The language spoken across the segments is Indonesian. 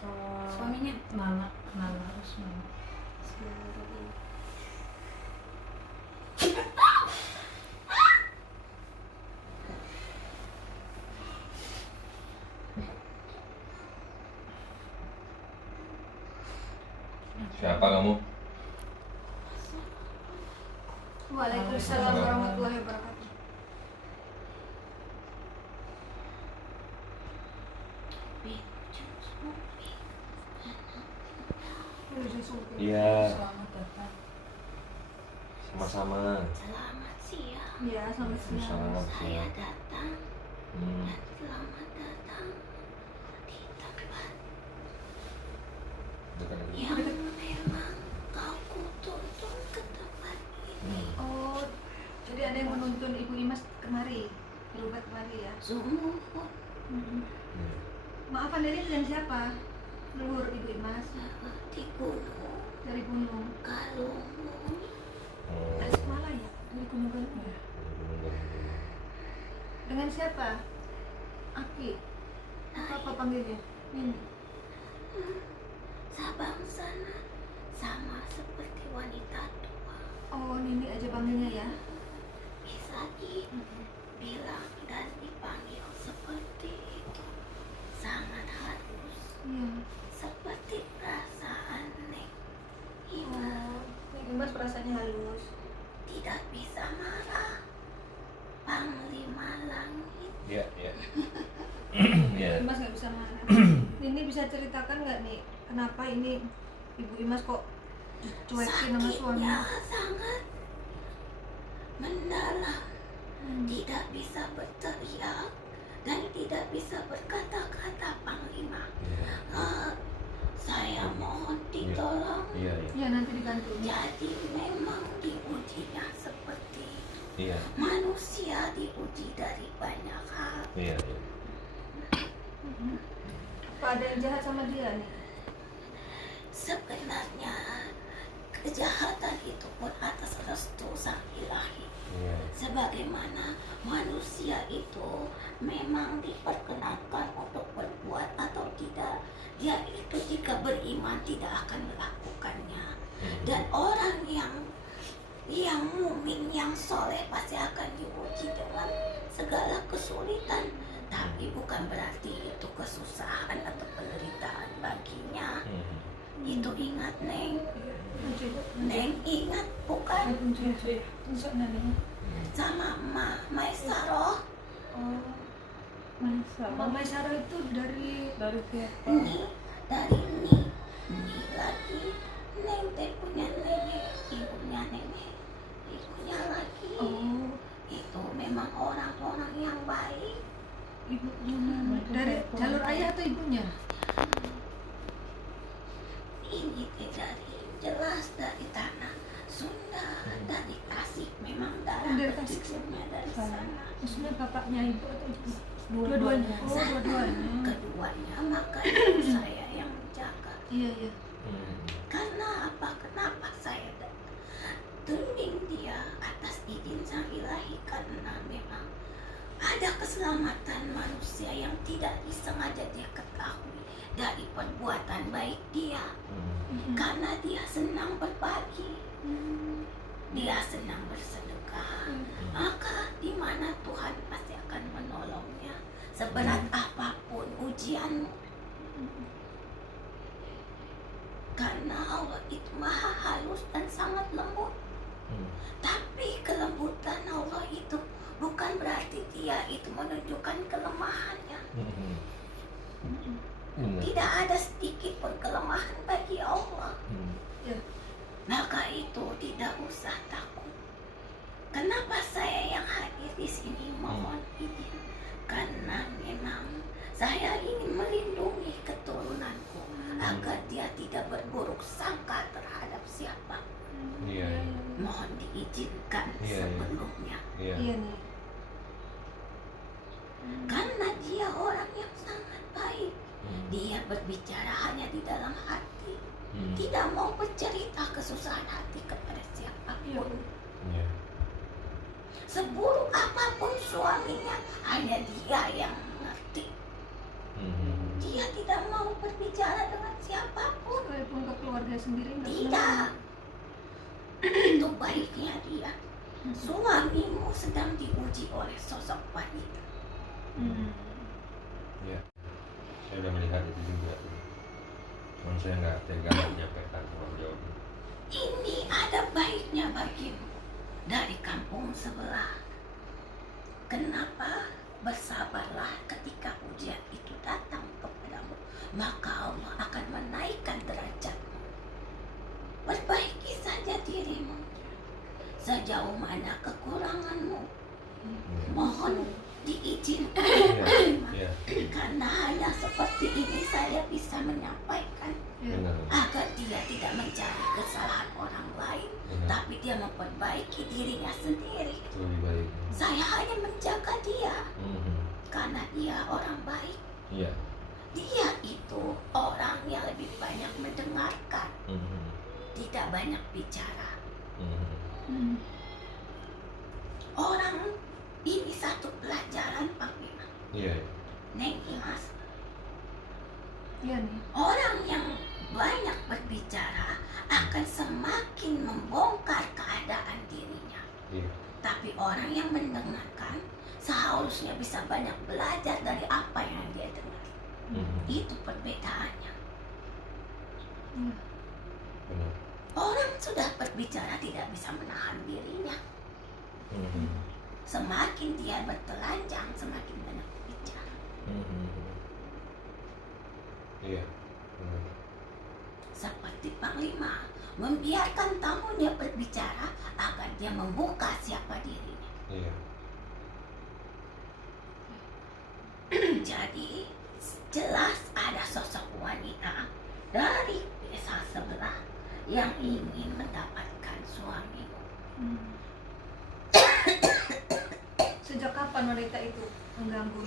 Suaminya Nana Rusmana. Siapa kamu? Waalaikumsalam warahmatullahi wabarakatuh. Iya, Selamat datang. sama-sama. Selamat siang. Ya, selamat siang. Selamat Saya siang. datang Hmm. dan selamat datang di tempat Dekat lagi. yang memang kau tuntun ke tempat ini. Oh, jadi ada yang menuntun Ibu Imas kemari, berobat kemari ya? Sungguh Hmm. Maaf, Anda ini dengan siapa? Leluhur Ibu Imas di gunung dari Gunung Galunggung. Oh. Tasikmalaya, dari Gunung Galunggung ya? Dengan siapa? Aki. Apa panggilnya? Nini. Sabang sana sama seperti wanita tua. Oh, Nini aja panggilnya ya? Bisa dibilang dan dipanggil seperti itu. Sangat halus. Iya. Seperti perasaan Neng Imas. Oh, Ibu Imas perasaannya halus. Tidak bisa marah. Panglima langit. Iya, iya. Ibu Iya. Imas nggak bisa marah. Nini bisa ceritakan nggak nih kenapa ini Ibu Imas kok dicuekin sama suami? Sakitnya sangat mendalam. Tidak bisa berteriak dan tidak bisa berkata-kata Panglima. Saya mohon ditolong. Iya, iya. Ya, nanti dibantu. Jadi memang diujinya seperti Iya. manusia diuji dari banyak hal. Iya, iya. Apa ada yang jahat sama dia nih? Sebenarnya kejahatan itu pun atas restu sang ilahi. Iya. Sebagaimana manusia itu memang diperkenankan untuk berbuat atau tidak, dia itu jika beriman tidak akan melakukannya. Dan orang yang mukmin, yang soleh pasti akan diuji dengan segala kesulitan. Tapi bukan berarti itu kesusahan atau penderitaan baginya. Itu ingat Neng. Neng ingat bukan? Tunjuk nantinya. Sama Ma Maisaroh. Oh, Mama Sarah itu dari siapa? Ni dari Ni lagi. Neng teh punya nenek, ibunya nenek, ibunya lagi. oh Itu memang orang-orang yang baik. ibunya dari jalur ayah atau ibunya? Ini teh dari jelas dari tanah Sunda, dari Tasik, memang darah Dari Tasik. ketujuhnya dari sana. Maksudnya bapaknya ibu atau ibu? Dua-duanya. Oh, dua-duanya. Keduanya maka itu saya yang menjaga. Iya, iya. Karena apa? Kenapa saya tunjing dia atas izin sang ilahi? Karena memang ada keselamatan manusia yang tidak disengaja dia ketahui dari perbuatan baik dia. Karena dia senang berbagi, dia senang bersedekah, maka di mana Tuhan pasti akan menolongnya seberat apapun ujianmu. Karena Allah itu maha halus dan sangat lembut. Tapi kelembutan Allah itu bukan berarti dia itu menunjukkan kelemahannya. Tidak ada sedikit pun kelemahan bagi Allah. Ya. Maka itu tidak usah takut. Kenapa saya yang hadir di sini mohon izin? Karena memang saya ingin melindungi keturunanku agar dia tidak berburuk sangka terhadap siapa. Iya. Mohon diizinkan Iya, iya. sebelumnya. Iya. Iya nih. Karena dia orang yang sangat baik. Dia berbicara hanya di dalam hati. Tidak mau bercerita kesusahan hati kepada siapapun. Iya. Seburuk apapun suaminya, hanya dia yang mengerti. Dia tidak mau berbicara berbicara dengan siapapun. Sekalipun ke keluarga sendiri nggak Tidak. Itu baiknya dia. Suamimu sedang diuji oleh sosok wanita. Iya. Saya udah melihat itu juga. Cuman saya nggak tega menyampaikan tanggung jawab. Ini ada baiknya bagimu dari kampung sebelah. Kenapa? Bersabarlah ketika ujian itu datang kepadamu, maka Allah akan menaikkan derajatmu. Perbaiki saja dirimu. Sejauh mana kekuranganmu, mohon diizinkan. Iya. Karena hanya seperti ini saya bisa menyampaikan Benar. agar dia tidak mencari kesalahan orang lain, Benar. tapi dia memperbaiki dirinya sendiri. Itu lebih baik. Saya hanya menjaga dia karena dia orang baik. Iya. Dia itu orang yang lebih banyak mendengarkan, tidak banyak bicara. Orang ini satu pelajaran Panglima. Iya. Neng Imas, Iya nih. orang yang banyak berbicara akan semakin membongkar keadaan dirinya. Iya. Tapi orang yang mendengarkan seharusnya bisa banyak belajar dari apa yang dia dengar. Itu perbedaannya. Iya. Benar. Orang sudah berbicara tidak bisa menahan dirinya. Semakin dia bertelanjang, semakin banyak bicara. Iya. Benar. Seperti Panglima membiarkan tamunya berbicara agar dia membuka siapa dirinya. Iya. Jadi jelas ada sosok wanita dari desa sebelah yang ingin mendapatkan suamimu. Sejak kapan wanita itu mengganggu?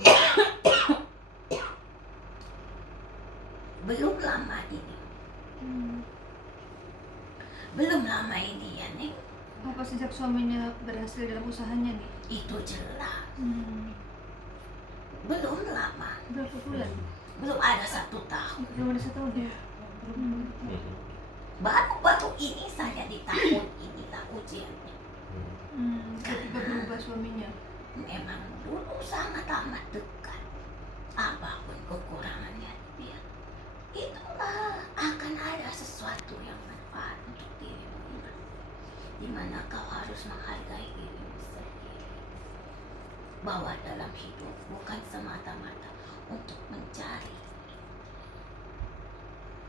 Belum lama ini. Belum lama ini ya Neng. Apa sejak suaminya berhasil dalam usahanya nih? Itu jelas. Belum lama. Berapa bulan? Belum ada 1 tahun. Belum ada 1 tahun ya? Baru-baru ini saja di tahun inilah ujiannya. Tiba-tiba berubah suaminya. Memang dulu sangat amat dekat. Apapun kekurangannya dia, itulah akan ada sesuatu yang manfaat untuk dirimu. Di mana kau harus menghargai dirimu sendiri. Bahwa dalam hidup bukan semata-mata untuk mencari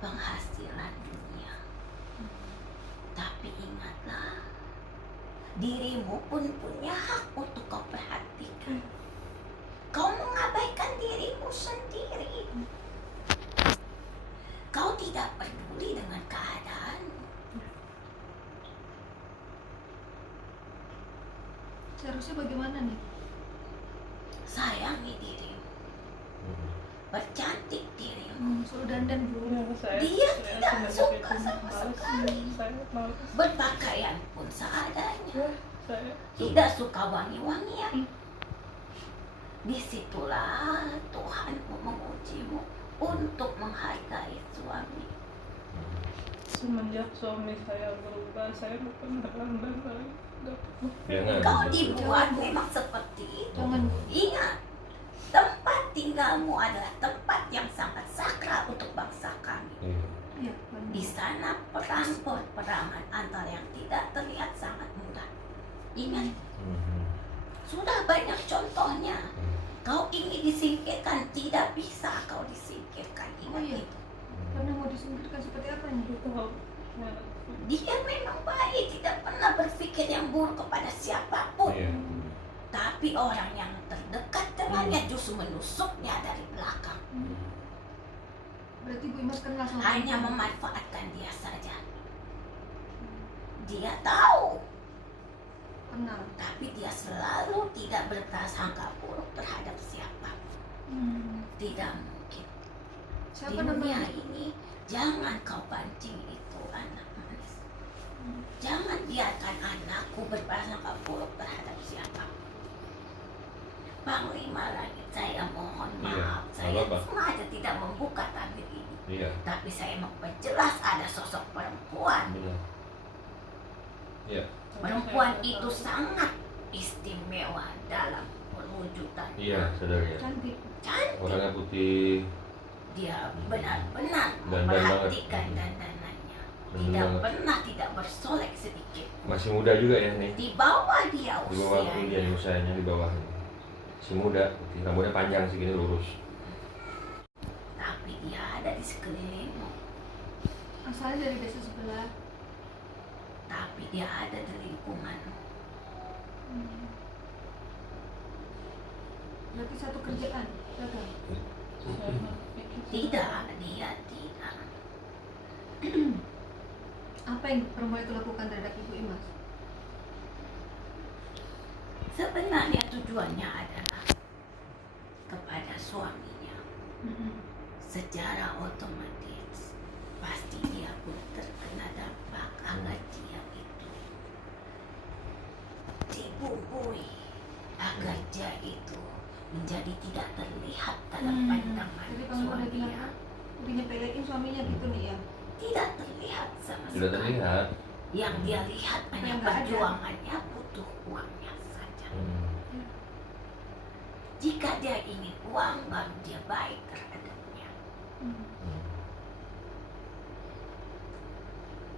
penghasilan dunia. Tapi ingatlah, dirimu pun punya hak untuk kau perhatikan. Kau mengabaikan dirimu sendiri. Kau tidak peduli dengan keadaan. Seharusnya bagaimana nih? Sayangi dirimu. Percantik dirimu. Suruh dandan bu. Dia tidak suka sama sekali. Berpakaian pun seadanya. Tidak suka wangi-wangian. Disitulah Tuhan mengujimu untuk menghargai suami. Semenjak suami saya berubah, saya bukan berlandang lagi. Jangan. Kau dibuat memang seperti itu. Jangan. Ingat, tempat tinggalmu adalah tempat yang sangat sakral untuk bangsa kami. Iya. Iya, benar. Di sana perangan antara yang tidak terlihat sangat mudah. Ingat, sudah banyak contohnya. Kau ingin disingkirkan, tidak bisa kau disingkirkan. Ingat Oh iya. itu. Karena mau disingkirkan seperti apa nih? Dia memang baik, tidak pernah berpikir yang buruk kepada siapapun. Iya. Tapi orang yang terdekat dengannya justru menusuknya dari belakang. Berarti Bu Imas kenal sama Hanya memanfaatkan dia saja. Dia tahu, kenal. tapi dia selalu tidak berprasangka buruk terhadap siapa. Tidak mungkin. Siapa Di dunia namanya? ini jangan kau pancing itu anak manis. Jangan biarkan anakku berprasangka buruk terhadap siapa. Panglima Langit, saya mohon Iya, maaf, nggak saya apa-apa. sengaja tidak membuka tabir ini. Iya. Tapi saya memperjelas ada sosok perempuan. Benar. Iya. Perempuan itu sangat istimewa dalam perwujudan. Iya, sadar ya. Cantik. Cantik. Orangnya putih. Dia benar-benar Dandan memperhatikan banget. dandanannya. Dandan Tidak banget. pernah tidak bersolek sedikit. Masih muda juga ya nih. Di bawah dia Di bawah aku dia usianya. usianya di bawah ini. Si muda, putih. Rambutnya panjang segini lurus. Tapi dia ada di sekelilingmu. Asalnya dari desa sebelah. Tapi dia ada di lingkunganmu. Berarti satu kerjaan. Dagang. Saya berpikir Tidak, dia tidak. Apa yang perempuan itu lakukan terhadap Ibu Imas? Sebenarnya tujuannya adalah kepada suaminya. Secara otomatis pasti dia pun terkena dampak agar dia itu dibumbui, agar dia itu menjadi tidak terlihat dalam pandangan Jadi kamu udah bilang suaminya. kan? Udah nyepelein suaminya gitu nih ya. Tidak terlihat sama Sudah sekali. terlihat. Yang dia lihat hanya Yang nggak ada. perjuangannya, butuh uangnya saja. Hmm. Jika dia ingin uang, baru dia baik terhadapnya. Hmm.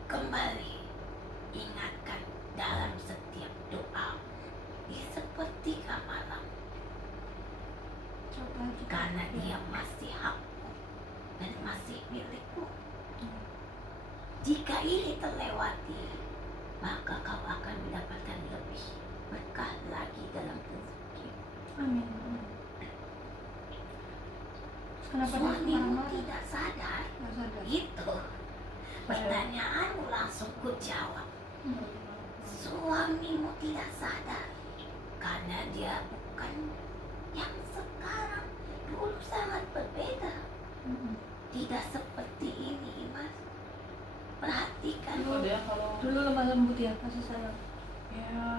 Kembali ingatkan dalam setiap doa di sepertiga malam, Coba juga. karena dia masih hakmu dan masih milikmu. Jika ini terlewati, maka kau akan mendapatkan lebih berkah lagi dalam rezeki. Amin. Terus kenapa dia Suamimu marah-marah? tidak sadar. Nggak sadar. Itu pertanyaanmu langsung ku jawab. Suamimu tidak sadar karena dia bukan yang sekarang, dulu sangat berbeda. Tidak seperti ini, Mas. Perhatikan. kalau dia kalau Dulu lemah lembut ya kasih sayang. ya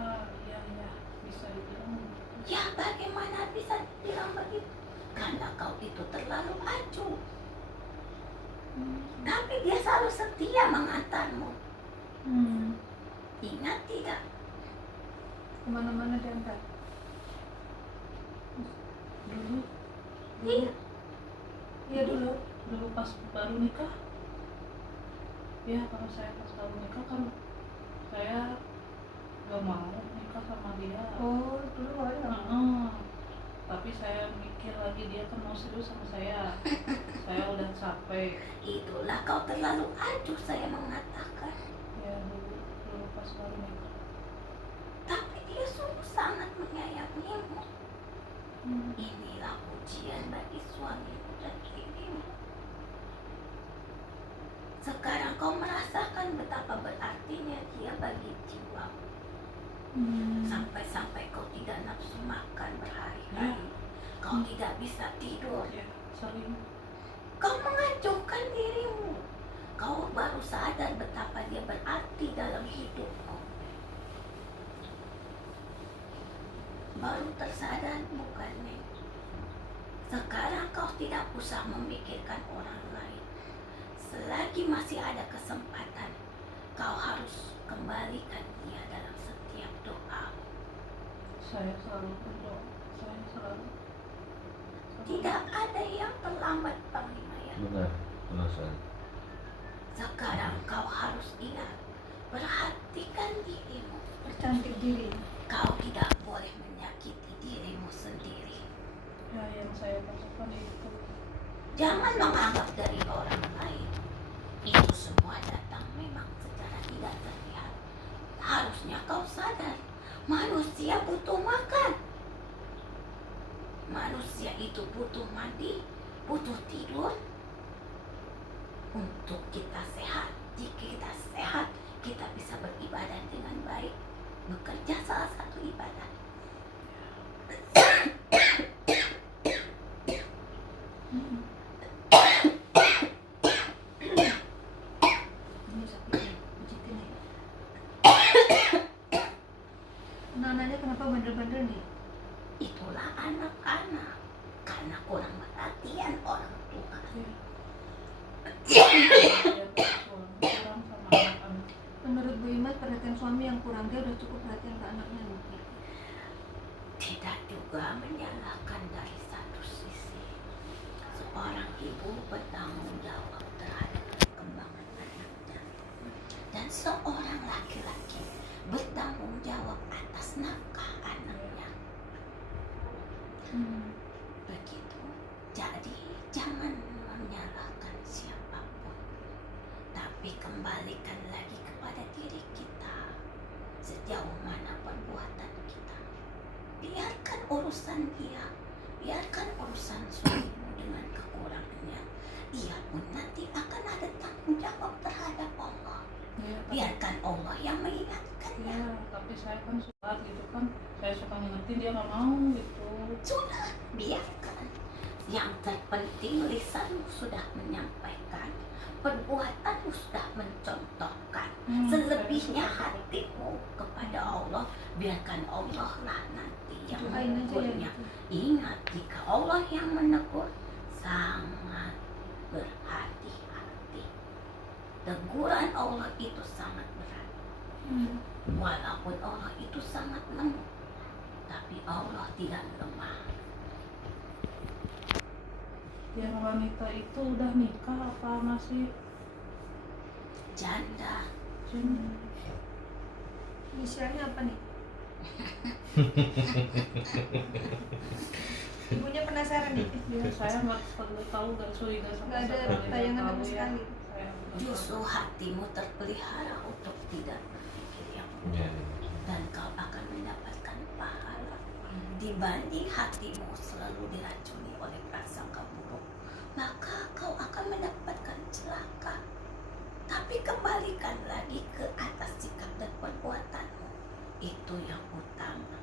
bisa dibilang Ya bagaimana bisa dibilang begitu? Karena kau itu terlalu acuh. Tapi dia selalu setia mengantarmu. Ingat tidak? Kemana-mana diantar. dulu Iya. Iya dulu. dulu pas baru nikah ya, kalau saya pas baru nikah kan saya gak mau nikah sama dia. Oh dulu awalnya. Heeh. Tapi saya mikir lagi dia kan mau serius sama saya. Saya udah capek. Itulah kau terlalu acuh, saya mengatakan. Ya dulu pas baru nikah. Tapi dia sungguh sangat menyayangimu. Inilah ujian bagi suamimu dan dirimu. Sekarang kau merasakan betapa berartinya dia bagi jiwamu. Sampai-sampai kau tidak nafsu makan berhari-hari. Kau tidak bisa tidur. Ya sering. Kau mengacuhkan dirimu. Kau baru sadar betapa dia berarti dalam hidupmu. Baru tersadar bukan, Neng? Sekarang kau tidak usah memikirkan orang lain. Selagi masih ada kesempatan, kau harus kembalikan dia dalam setiap doa. Saya selalu berdoa. Saya selalu. Tidak ada yang terlambat, Panglima ya. Benar, benar sekali. Sekarang kau harus ingat, perhatikan dirimu. Percantik diri. Kau tidak boleh menyakiti dirimu sendiri. Ya yang saya lakukan itu. Jangan menganggap dari orang lain. Itu semua datang memang secara tidak terlihat. Harusnya kau sadar, manusia butuh makan. Manusia itu butuh mandi, butuh tidur. Untuk kita sehat, jika kita sehat, kita bisa beribadah dengan baik. Bekerja salah satu ibadah. Ini sakitnya. Pijitin nih. Anak-anaknya kenapa bandel-bandel nih? Itulah anak-anak, karena kurang perhatian orang tua. Ya. kurang sama anak-anak. Menurut Bu Imas, perhatian suami yang kurang, dia udah cukup perhatian ke anaknya nih. Tidak juga menyalahkan dari satu sisi. Seorang ibu bertanggung jawab terhadap perkembangan anaknya. Dan seorang laki-laki bertanggung jawab atas nafkah anaknya. Begitu. Jadi jangan menyalahkan siapapun. Tapi kembalikan lagi kepada diri kita. Sejauh mana perbuatan kita. Biarkan urusan dia. Biarkan urusan suamimu dengan kekurangannya. Dia pun nanti akan ada tanggung jawab terhadap Allah. Biarkan Allah yang mengingatkannya. Ya, tapi saya kan suka gitu kan, saya suka ngingetin dia nggak mau gitu. Sudah, biarkan. Yang terpenting lisanmu sudah menyampaikan, perbuatanmu sudah mencontohkan. Selebihnya hatimu kepada Allah, biarkan Allah lah nanti yang Doain aja ya menegurnya. gitu. Ingat, jika Allah yang menegur, sangat berhati-hati. Teguran Allah itu sangat berat. Walaupun Allah itu sangat lembut, tapi Allah tidak lemah. Yang wanita itu udah nikah apa masih Janda. Inisialnya apa nih? Ibunya penasaran nih. Ya, saya nggak perlu tahu, nggak curiga sama Nggak ada sekali. tayangan Nggak sama tahu ya. sekali. Saya nggak Justru tahu. hatimu terpelihara untuk tidak berpikir yang buruk. Ya, Dan kau akan mendapatkan pahala. Dibanding hatimu selalu diracuni oleh prasangka buruk, maka kau akan mendapatkan celaka. Tapi kembalikan lagi ke atas sikap dan perbuatanmu. Itu yang utama.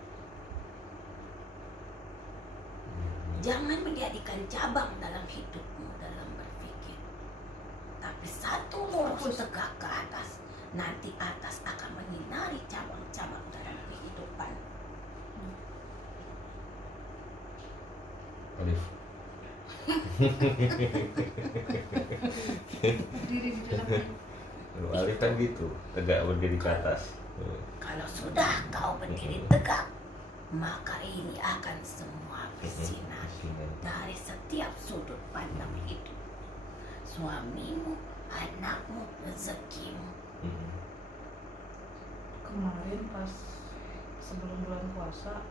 Jangan menjadikan cabang dalam hidupmu dalam berpikir. Tapi satu lurus tegak ke atas. Nanti atas akan menyinari cabang-cabang dalam kehidupan. Alif. Berdiri di dalam. Lu Alif kan gitu, tegak berdiri ke atas. Kalau sudah kau berdiri tegak, maka ini akan semua bersinar dari setiap sudut pandang hidup. Suamimu, anakmu, rezekimu. Kemarin pas sebelum bulan puasa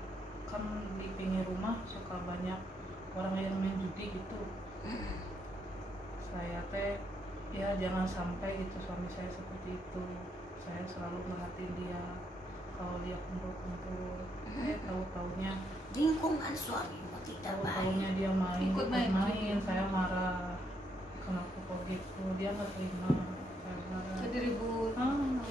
kan di pinggir rumah suka banyak orang yang main judi gitu. Saya teh ya jangan sampai gitu suami saya seperti itu. Saya selalu merhatiin dia kalau dia kumpul-kumpul. Tahu-taunya Lingkungan suamimu tidak baik. tahu-taunya dia main Ikut main. saya marah. Kenapa kok gitu? Dia nggak terima. Saya marah. Jadi ribut.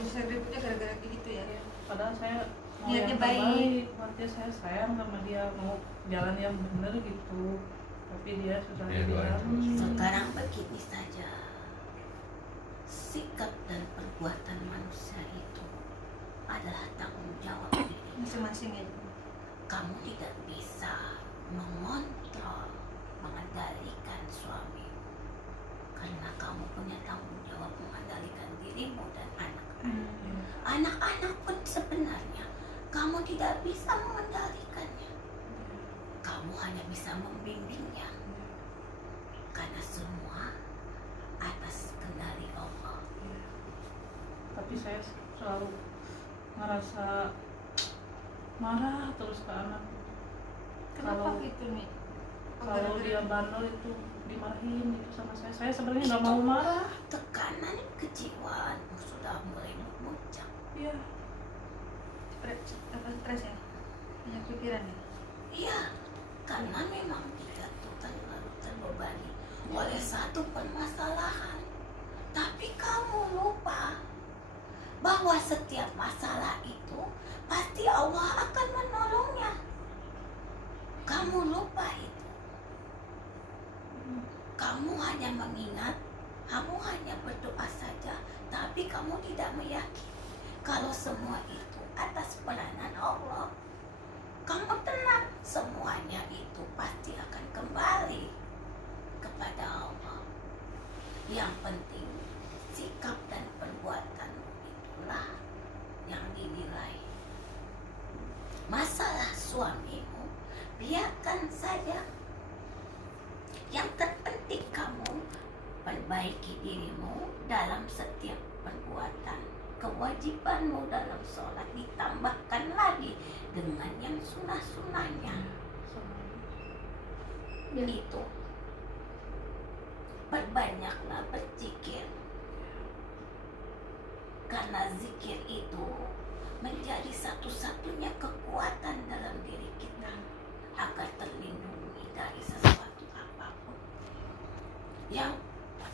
Saya ributnya gara-gara kayak gitu ya. Padahal saya mau Niatnya yang baik. terbaik, artinya saya sayang sama dia, mau jalan yang benar gitu, tapi dia susah Ya, doain terus. Sekarang begini saja. Sikap dan perbuatan manusia itu adalah tanggung jawab diri. Masing-masing ya. Kamu tidak bisa mengontrol, mengendalikan suamimu. Karena kamu punya tanggung jawab mengendalikan dirimu dan anak-anak. Anak-anak pun sebenarnya kamu tidak bisa mengendalikannya. Kamu hanya bisa membimbingnya. Karena semua atas kendali Allah. Tapi saya selalu ngerasa marah terus ke anak. Kenapa Kalau- gitu nih? Kalau dia bandel itu dimarahin gitu sama saya. Saya sebenarnya nggak mau marah. Tekanan kejiwaanmu sudah mulai memuncak. Iya. Stres ya? Banyak pikiran ya? Iya, karena memang dia tuh terlalu terbebani oleh satu permasalahan. Tapi kamu lupa bahwa setiap masalah itu pasti Allah akan menolongnya. Kamu lupa itu. Kamu hanya mengingat, kamu hanya berdoa saja, tapi kamu tidak meyakini kalau semua itu atas peranan Allah. Kamu tenang, semuanya itu pasti akan kembali kepada Allah. Yang penting sikap dan perbuatan itulah yang dinilai. Masalah suamimu biarkan saja. Yang terpenting kamu perbaiki dirimu dalam setiap perbuatan. Kewajibanmu dalam sholat ditambahkan lagi dengan yang sunnah-sunnahnya. Itu. Perbanyaklah berzikir. Karena zikir itu menjadi satu-satunya kekuatan dalam diri kita agar terlindungi dari sesuatu apapun. Yang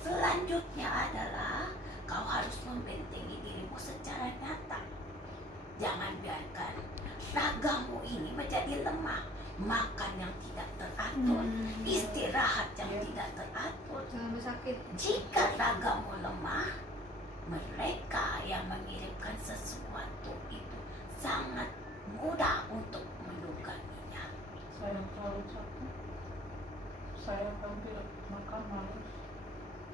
selanjutnya adalah kau harus membentengi dirimu secara nyata. Jangan biarkan ragamu ini menjadi lemah. Makan yang tidak teratur, istirahat yang tidak teratur. Jangan sakit. Jika ragamu lemah, mereka yang mengirimkan sesuatu itu sangat mudah untuk melukai-nya. Saya terlalu capek. Saya hampir makan malas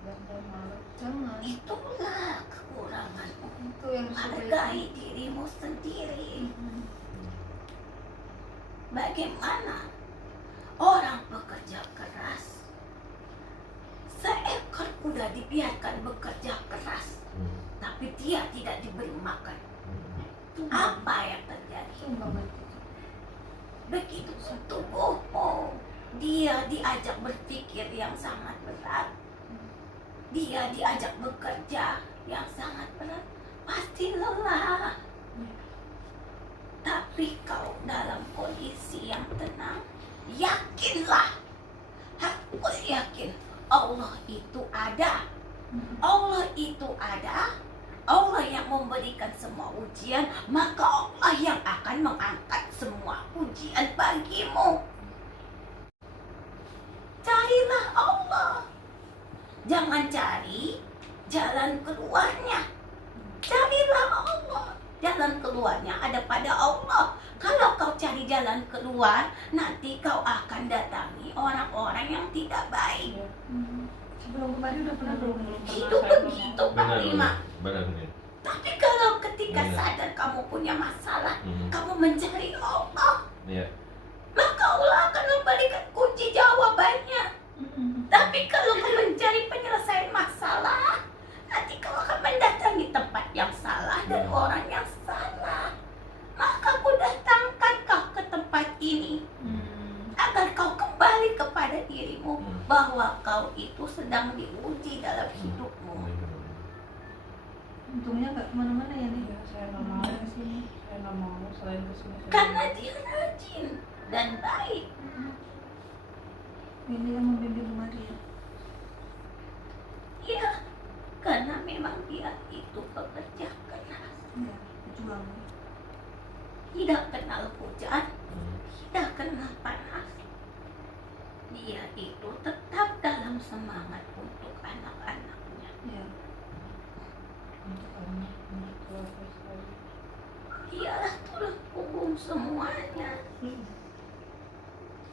dan saya malas. Jangan. Itulah kekuranganmu. Itu yang Hargai dirimu sendiri. Bagaimana orang bekerja keras? Seekor kuda dibiarkan bekerja keras, tapi dia tidak diberi makan. Apa yang terjadi? Begitu tubuhmu, dia diajak berpikir yang sangat berat, dia diajak bekerja yang sangat berat, pasti lelah. Tapi kau dalam kondisi yang tenang, yakinlah, aku yakin Allah itu ada. Allah itu ada. Allah yang memberikan semua ujian, maka Allah yang akan mengangkat semua ujian bagimu. Carilah Allah. Jangan cari jalan keluarnya. Carilah Allah. Jalan keluarnya ada pada Allah. Kalau kau cari jalan keluar, nanti kau akan datangi orang-orang yang tidak baik. Sebelum kemarin udah pernah belum? Itu begitu Pak Lima. Benar. Tapi kalau ketika Iya. sadar kamu punya masalah, Mhm. kamu mencari Allah, Iya. maka Allah akan memberikan kunci jawabannya. Tapi kalau kau mencari penyelesaian masalah, nanti kau akan mendatangi tempat yang salah dan orang yang salah. Maka aku datangkan kau ke tempat ini agar kau kembali kepada dirimu bahwa kau itu sedang diuji dalam hidupmu. Untungnya nggak kemana-mana ya nih. Ya, saya nggak mau. Dari sini. Saya nggak mau selain kesini. Karena dia rajin dan baik. Ini yang membimbing Maria. Iya, karena memang dia itu pekerja keras. Ya, berjuang. Tidak kenal hujan, tidak kenal panas. Dia itu tetap dalam semangat untuk anak-anaknya. Ya. Untuk anak, untuk keluarga saya. Dialah tulang punggung semuanya.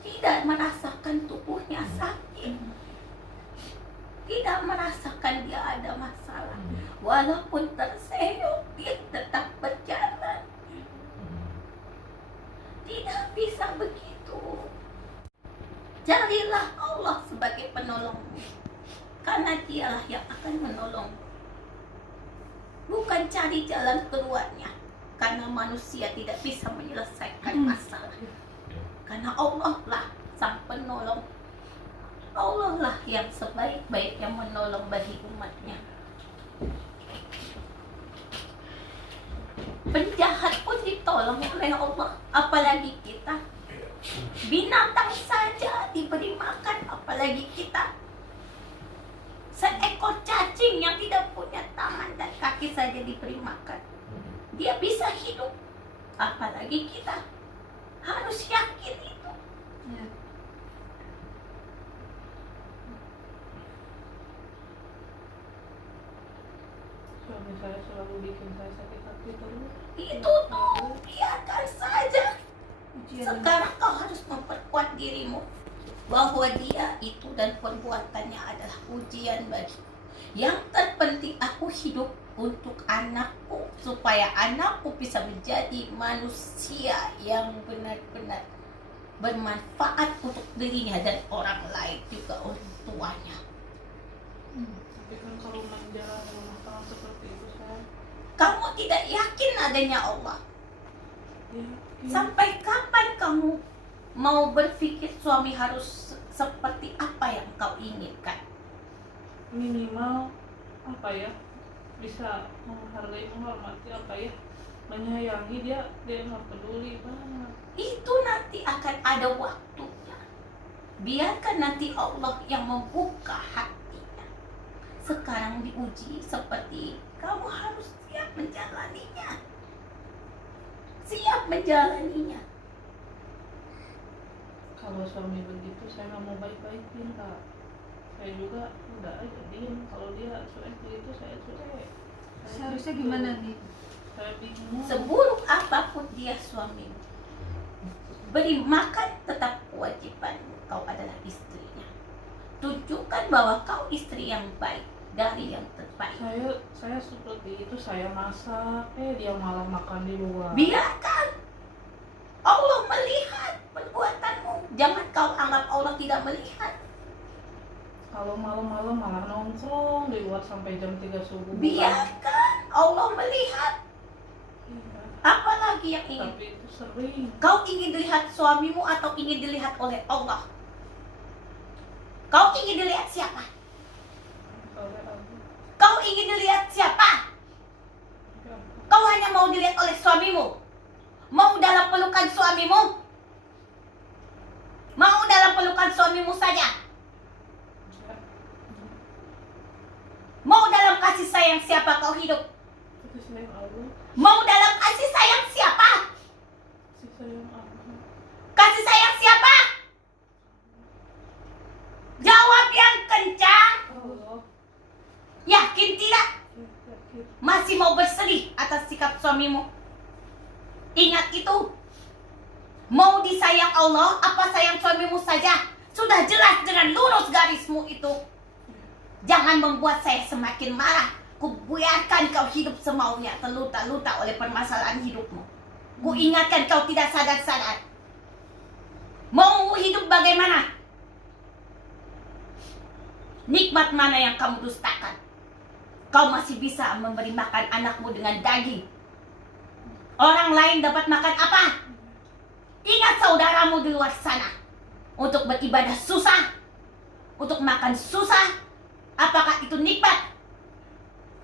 Tidak merasakan tubuhnya sakit. Tidak merasakan dia ada masalah. Walaupun terseok, dia tetap berjalan. Tidak bisa begitu. Carilah Allah sebagai penolongmu. Karena dialah yang akan menolong. Bukan cari jalan keluarnya. Karena manusia tidak bisa menyelesaikan masalah. Karena Allah lah sang penolong. Allah lah yang sebaik-baiknya menolong bagi umatnya. Penjahat pun ditolong oleh Allah, apalagi kita. Binatang saja diberi makan, apalagi kita. Seekor cacing yang tidak punya tangan dan kaki saja diberi makan, dia bisa hidup, apalagi kita. Harus yakin itu. Ya. Suami saya selalu bikin saya sakit hati terus. Itu tuh, biarkan saja. Ujian. Sekarang kau harus memperkuat dirimu bahwa dia itu dan perbuatannya adalah ujian bagiku. Yang terpenting aku hidup untuk anakku, supaya anakku bisa menjadi manusia yang benar-benar bermanfaat untuk dirinya dan orang lain juga, orang tuanya. Tapi kan kalau menjalani rumah tangga seperti itu saya Kamu tidak yakin adanya Allah. yakin. Sampai kapan kamu mau berpikir suami harus seperti apa yang kau inginkan? Minimal apa ya, bisa menghargai, menghormati, apa ya, menyayangi dia nggak peduli banget. Itu nanti akan ada waktunya. Biarkan nanti Allah yang membuka hatinya. Sekarang diuji seperti kamu harus siap menjalaninya. Siap menjalaninya. Kalau suami begitu saya nggak mau baik-baikin, Kak. Saya juga udah aja diem. Kalau dia cuek begitu saya cuek. Seharusnya gitu. gimana nih? Saya bingung. Seburuk apapun dia suamimu, beri makan tetap kewajibanmu. Kau adalah istrinya. Tunjukkan bahwa kau istri yang baik, dari yang terbaik. Saya seperti itu, saya masak, dia malah makan di luar. Biarkan Allah melihat perbuatanmu. Jangan kau anggap Allah tidak melihat. Kalau malam-malam malah nongkrong di luar sampai jam 3 subuh. Biarkan Allah melihat. Iya, Apalagi yang ingin? tapi itu sering. Kau ingin dilihat suamimu atau ingin dilihat oleh Allah? Kau ingin dilihat siapa? Oleh aku. Kau ingin dilihat siapa? Kau hanya mau dilihat oleh suamimu? Mau dalam pelukan suamimu? Mau dalam pelukan suamimu saja? Mau dalam kasih sayang siapa kau hidup? Kasih sayang Allah, Mau dalam kasih sayang siapa? kasih sayang Allah. Kasih sayang siapa? Jawab yang kencang. Allah, Yakin tidak? yakin. Masih mau bersedih atas sikap suamimu? Ingat itu. Mau disayang Allah apa sayang suamimu saja? Sudah jelas dengan lurus garismu itu. Jangan membuat saya semakin marah. Kubiarkan kau hidup semaunya, terluta-luta oleh permasalahan hidupmu. Ku ingatkan kau tidak sadar-sadar. Mau hidup bagaimana? Nikmat mana yang kamu dustakan? Kau masih bisa memberi makan anakmu dengan daging. Orang lain dapat makan apa? Ingat saudaramu di luar sana. Untuk beribadah susah. Untuk makan susah. Apakah itu nikmat?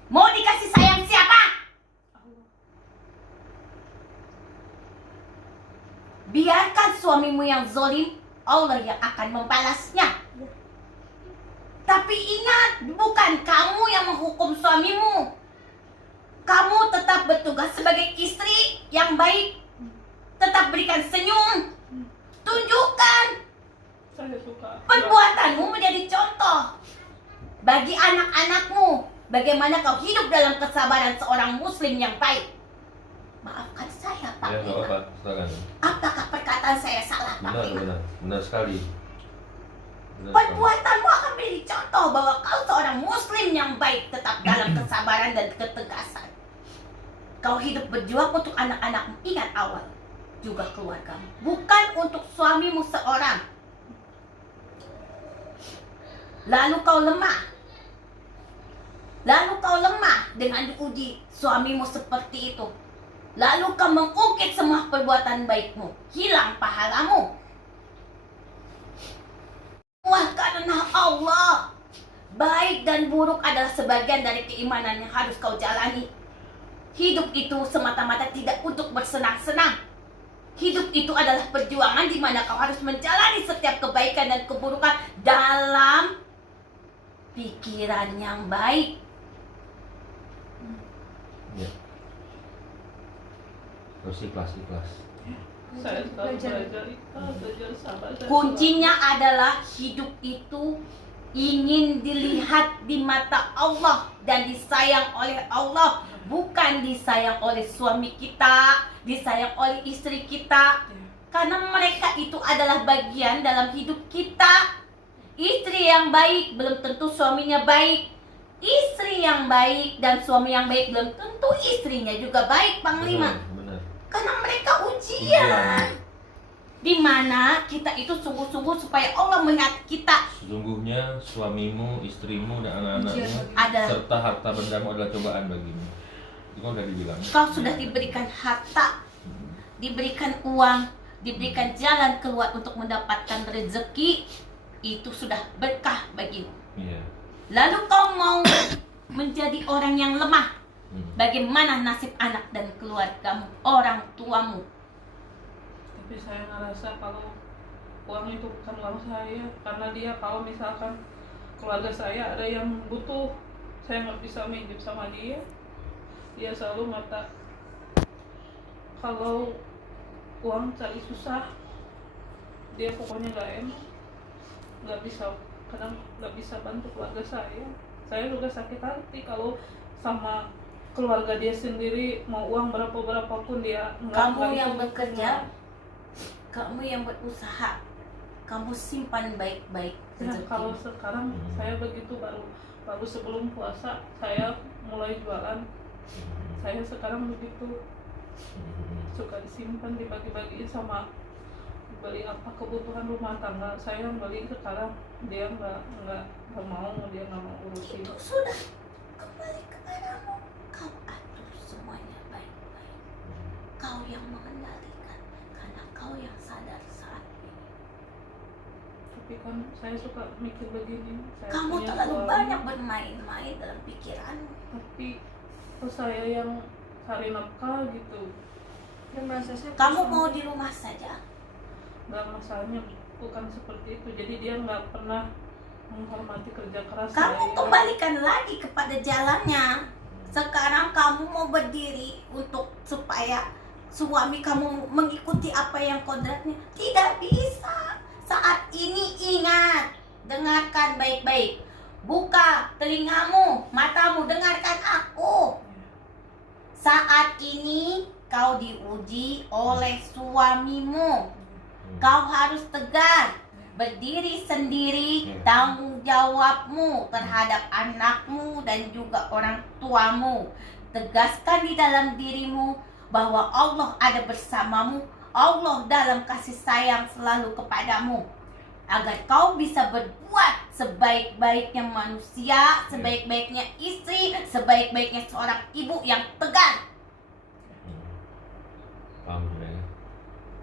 Mau dikasih sayang siapa? Biarkan suamimu yang zolim, Allah yang akan membalasnya. Tapi ingat, bukan kamu yang menghukum suamimu. Kamu tetap bertugas sebagai istri yang baik. Tetap berikan senyum. Tunjukkan Saya suka. perbuatanmu menjadi contoh bagi anak-anakmu. Bagaimana kau hidup dalam kesabaran seorang muslim yang baik. Maafkan saya, Pak Ya, nggak Bima. apa-apa, silakan. Apakah perkataan saya salah, Pak Benar, Bima? benar sekali. Benar sekali. Perbuatanmu akan menjadi contoh bahwa kau seorang muslim yang baik, tetap dalam kesabaran dan ketegasan. Kau hidup berjuang untuk anak-anakmu. Ingat awal juga keluargamu, bukan untuk suamimu seorang. Lalu kau lemah. Lalu kau lemah dengan diuji suamimu seperti itu. Lalu kau mengungkit semua perbuatan baikmu. Hilang pahalamu. Wah, karena Allah. Baik dan buruk adalah sebagian dari keimanan yang harus kau jalani. Hidup itu semata-mata tidak untuk bersenang-senang. Hidup itu adalah perjuangan di mana kau harus menjalani setiap kebaikan dan keburukan dalam pikiran yang baik. Ya. Terus ikhlas. Saya selalu belajar ikhlas, belajar sabar. Saya Kuncinya adalah hidup itu ingin dilihat di mata Allah dan disayang oleh Allah, bukan disayang oleh suami kita, disayang oleh istri kita. Karena mereka itu adalah bagian dalam hidup kita. Istri yang baik belum tentu suaminya baik. Istri yang baik dan suami yang baik belum tentu istrinya juga baik, Panglima. Benar. Karena mereka ujian. Di mana kita itu sungguh-sungguh supaya Allah melihat kita. Sesungguhnya suamimu, istrimu, dan anak-anakmu Ada. serta harta bendamu adalah cobaan bagimu. Itu kan udah dibilang. Kau sudah diberikan harta, diberikan uang, diberikan jalan keluar untuk mendapatkan rezeki, itu sudah berkah bagimu. Iya. Lalu kau mau menjadi orang yang lemah. Hmm. Bagaimana nasib anak dan keluargamu, orang tuamu? Tapi saya ngerasa kalau uang itu bukan uang saya, karena dia kalau misalkan keluarga saya ada yang butuh, saya nggak bisa minjem sama dia. Dia selalu ngata kalau uang cari susah, dia pokoknya nggak enak, nggak bisa, kadang nggak bisa bantu keluarga saya. Saya juga sakit hati kalau sama keluarga dia sendiri, mau uang berapa pun dia nggak. Kamu yang itu. bekerja, kamu yang berusaha, kamu simpan baik-baik Nah, rezeki. kalau sekarang saya begitu, baru sebelum puasa saya mulai jualan. Saya sekarang begitu, suka disimpan, dibagi-bagiin sama beli apa kebutuhan rumah tangga. Saya yang beli sekarang, dia nggak mau, dia nggak mau urusin. Itu sudah kembali kepadamu. Kau atur semuanya baik-baik. Kau yang mengendalikan, karena kau yang sadar saat ini. Tapi kan saya suka mikir begini, saya Kamu punya terlalu suami, banyak bermain-main dalam pikiranmu. tapi kok saya yang cari nafkah gitu. Dan merasa saya Kamu pusing. mau di rumah saja. Nggak, masalahnya bukan seperti itu. Jadi dia nggak pernah menghormati kerja keras Kamu saya. kembalikan lagi kepada jalannya. Sekarang kamu mau berdiri untuk supaya suami kamu mengikuti apa yang kodratnya. Tidak bisa. Saat ini ingat, dengarkan baik-baik. Buka telingamu, matamu, dengarkan aku. Saat ini kau diuji oleh suamimu. Kau harus tegar, berdiri sendiri, tanggung jawabmu terhadap anakmu dan juga orang tuamu. Tegaskan di dalam dirimu bahwa Allah ada bersamamu, Allah dalam kasih sayang selalu kepadamu. Agar kau bisa berbuat sebaik-baiknya manusia, sebaik-baiknya istri, sebaik-baiknya seorang ibu yang tegar. Paham sudah ya?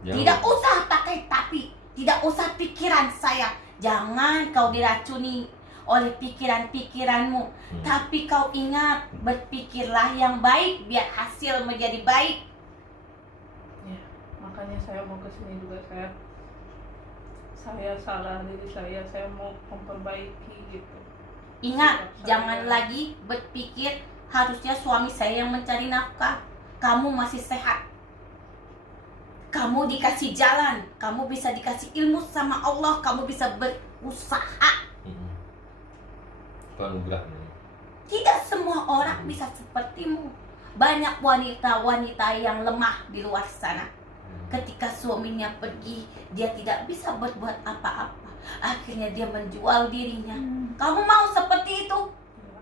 Jangan Tidak usah pakai tapi, tidak usah pikiran saya. Jangan kau diracuni oleh pikiran-pikiranmu. Tapi kau ingat, berpikirlah yang baik biar hasil menjadi baik. Ya, makanya saya mau kesini juga. Saya salah diri saya mau memperbaiki gitu. Ingat, Sikap jangan saya. lagi berpikir harusnya suami saya yang mencari nafkah. Kamu masih sehat. Kamu dikasih jalan, kamu bisa dikasih ilmu sama Allah, kamu bisa berusaha. itu anugerah nih. Tidak semua orang bisa sepertimu. Banyak wanita-wanita yang lemah di luar sana. Ketika suaminya pergi, dia tidak bisa berbuat apa-apa. Akhirnya dia menjual dirinya. Kamu mau seperti itu? Ya,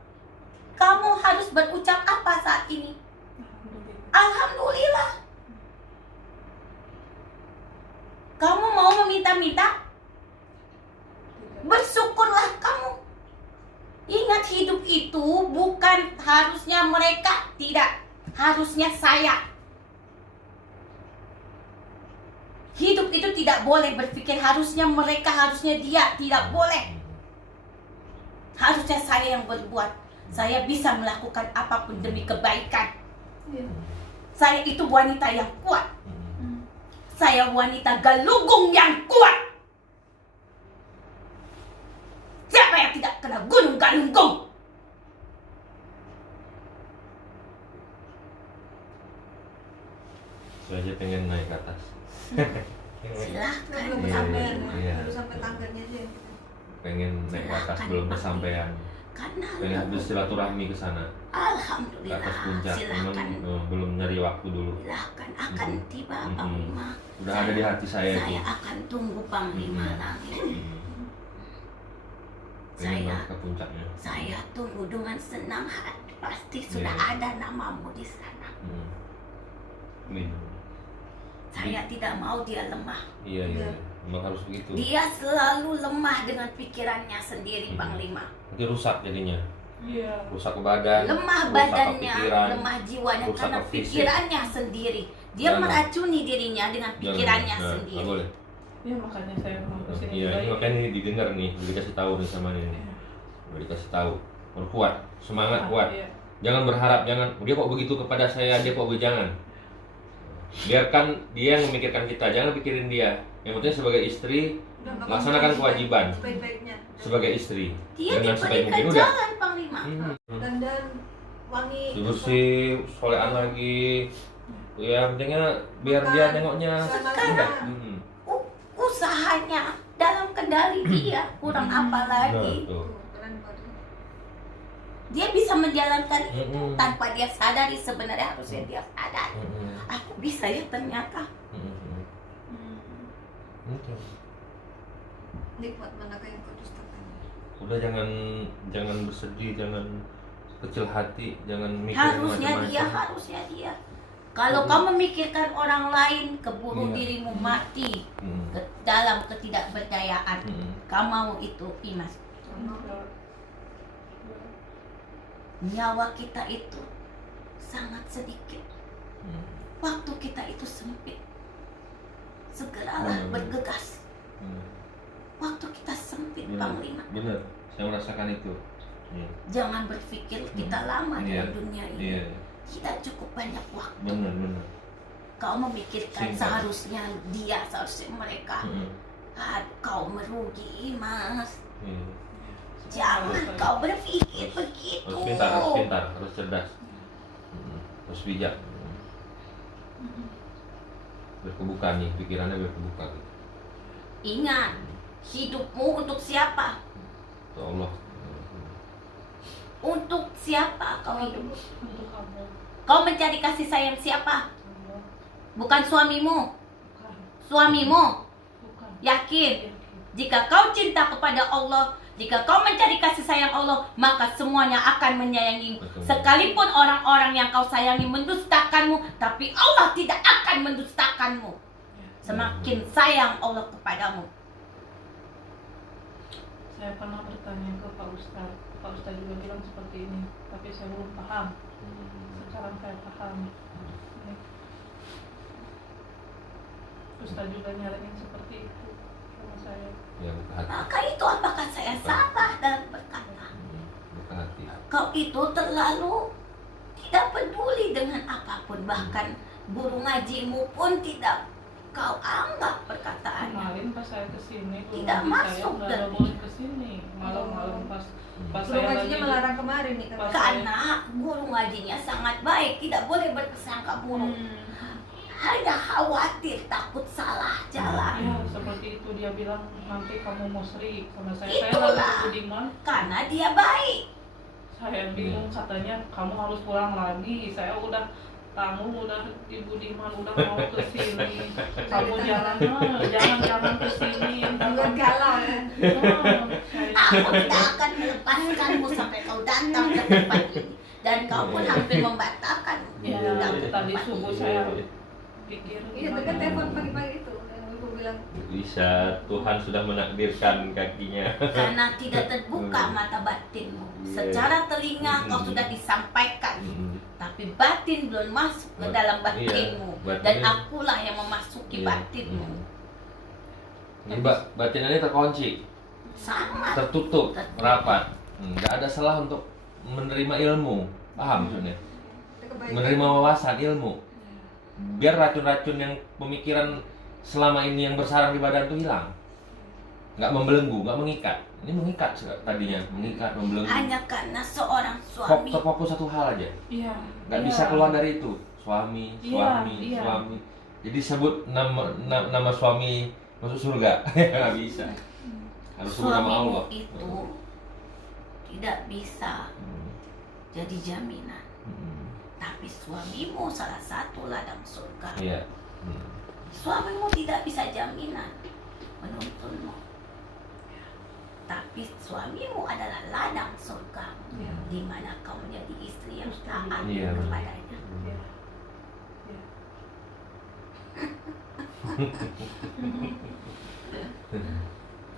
Kamu harus berucap apa saat ini? alhamdulillah. Alhamdulillah. Kamu mau meminta-minta? Tidak. Bersyukurlah kamu. Ingat, hidup itu bukan harusnya mereka, tidak. Harusnya saya. Hidup itu tidak boleh berpikir harusnya mereka, harusnya dia. Tidak boleh. Harusnya saya yang berbuat. Saya bisa melakukan apapun demi kebaikan. Ya. Saya itu wanita yang kuat. Saya wanita galunggung yang kuat. Siapa yang tidak kena gunung galunggung? Saya aja pengen naik ke atas. Silahkan. Belum Iya, sampai, iya. baru sampai tanggalnya aja. Pengen naik ke atas, belum kesampaian. Karena Pengen bersilaturahmi ke sana, ke alhamdulillah. atas puncak. Cuman Silahkan. belum nyari waktu dulu. Silahkan, akan tiba Mm-mm. Panglima. Udah ada di hati saya itu. Saya akan tunggu Panglima langit. pengen Saya- banget ke puncaknya. Saya tunggu dengan senang hati. Pasti sudah Iya. ada namamu di sana. Amin. Saya tidak mau dia lemah. Iya, Iya. memang harus begitu. Dia selalu lemah dengan pikirannya sendiri, Hmm. Panglima. Nanti rusak jadinya, Iya. rusak ke badan, Lemah rusak ke badannya, pikiran. lemah jiwanya rusak karena ke fisik. pikirannya sendiri. Dia Jangan. meracuni dirinya dengan pikirannya Jangan. Nah, sendiri. nggak boleh. Ya makanya saya mau kesini. Iya, ini makanya ini didengar nih, udah dikasih tahu nih sama ini. Iya. Udah dikasih tahu. Kuat, semangat kuat. Iya. Jangan berharap, jangan dia kok begitu kepada saya, dia kok jangan. Biarkan dia yang memikirkan kita, jangan pikirin dia. Yang penting sebagai istri, Udah, nggak laksanakan apa-apa, kewajiban. sebaik-baiknya. sebagai istri. Dia Dengan sebaik diberikan mungkin udah. jalan, Panglima. Dandan wangi. Bersih, solean lagi. Ya pentingnya biar dia Makan. nengoknya Sekarang. indah. Usahanya dalam kendali dia, kurang apa lagi. Nah, tuh. Keren banget. Dia bisa menjalankan itu Mm-mm. tanpa dia sadari, sebenarnya harusnya dia sadar. Mm-mm. Aku bisa ya ternyata. Mm-mm. Oke. Nikmat manakah yang kau dustakan? Udah jangan bersedih, jangan kecil hati, jangan mikir Harusnya dia. Kalau kau memikirkan orang lain, keburu Iya. dirimu mati Mm. dalam ketidakberdayaan. Mm. Kau mau itu, Imas? Iya. Nyawa kita itu sangat sedikit. Mm. Waktu kita itu sempit. Segeralah Benar. bergegas. Mm. Waktu kita sempit, Benar. Panglima. Benar, saya merasakan itu. Iya. Jangan berpikir kita lama Iya. dalam dunia ini. Iya, Kita cukup banyak waktu. benar. Kau memikirkan Singkat. seharusnya mereka. Mm. Kau merugi, Mas. Iya. Jangan kau berpikir begitu. Harus pintar, harus cerdas. Harus bijak. Berkebuka nih, pikirannya berkebuka. Ingat, hidupmu untuk siapa? Ya Allah. Untuk siapa kau hidup? Untuk kamu. Kau mencari kasih sayang siapa? Allah. Bukan suamimu. Bukan. Suamimu. Bukan. Yakin? Yakin. Jika kau cinta kepada Allah, jika kau mencari kasih sayang Allah, maka semuanya akan menyayangimu. Betul. Sekalipun orang-orang yang kau sayangi mendustakanmu, tapi Allah tidak akan mendustakanmu. Semakin sayang Allah kepadamu. Saya pernah bertanya ke Pak Ustadz. Pak Ustadz juga bilang seperti ini, tapi saya belum paham. Sekarang saya paham. Ini. Ustadz juga nyaranin seperti itu sama saya. Ya, buka hati. Maka itu apakah saya salah dalam berkata? Buka hati. Kau itu terlalu tidak peduli dengan apapun. Bahkan guru ngajimu pun tidak kau anggap perkataannya. Kemarin pas saya kesini, Tidak guru ngaji masuk saya nggak dan- boleh kesini. Malam-malam pas Guru saya lagi ngajinya melarang kemarin nih Pas- Karena guru ngajinya sangat baik, tidak boleh berprasangka buruk. Hanya khawatir, takut salah jalan. Ya, seperti itu dia bilang nanti kamu mau sering sama saya. Saya Itulah. lagi di Budiman, Karena dia baik. saya bingung katanya kamu harus pulang lagi. Saya udah tamu udah di Budiman udah mau ke sini. Kamu jangan ke sini. Buat galau ya. Aku tidak akan melepaskanmu sampai kau datang ke tempat ini. Dan kau pun hampir membatalkan Ya, datang ke tadi tempat subuh ini. saya pikir Iya, itu kan telepon pagi-pagi itu yang ibu bilang. Bisa, Tuhan sudah menakdirkan kakinya. Karena tidak terbuka mata batinmu. Secara telinga kau sudah disampaikan, tapi batin belum masuk ke dalam batinmu. batinnya- Dan akulah yang memasuki Iya. batinmu. Ini batinannya terkunci, Sangat. tertutup, rapat. Nggak ada celah untuk menerima ilmu. Paham maksudnya? Itu kebaikan. Menerima wawasan ilmu. Biar racun-racun yang pemikiran selama ini yang bersarang di badan itu hilang. Nggak membelenggu, nggak mengikat. Ini mengikat tadinya, mengikat, membelenggu. Hanya karena seorang suami. Terfokus satu hal aja. Iya. Nggak iya. bisa keluar dari itu. Suami, Iya, suami, iya. suami. Jadi sebut nama suami masuk surga. Nggak bisa. Harus sebut nama Suamimu Allah. itu tidak bisa jadi jaminan. Tapi suamimu salah satu ladang surga. Iya. Suamimu tidak bisa jaminan menuntunmu. Tetapi suamimu adalah ladang surga, Iya. di mana kau menjadi istri yang taat Iya. kepadanya. Iya. Iya.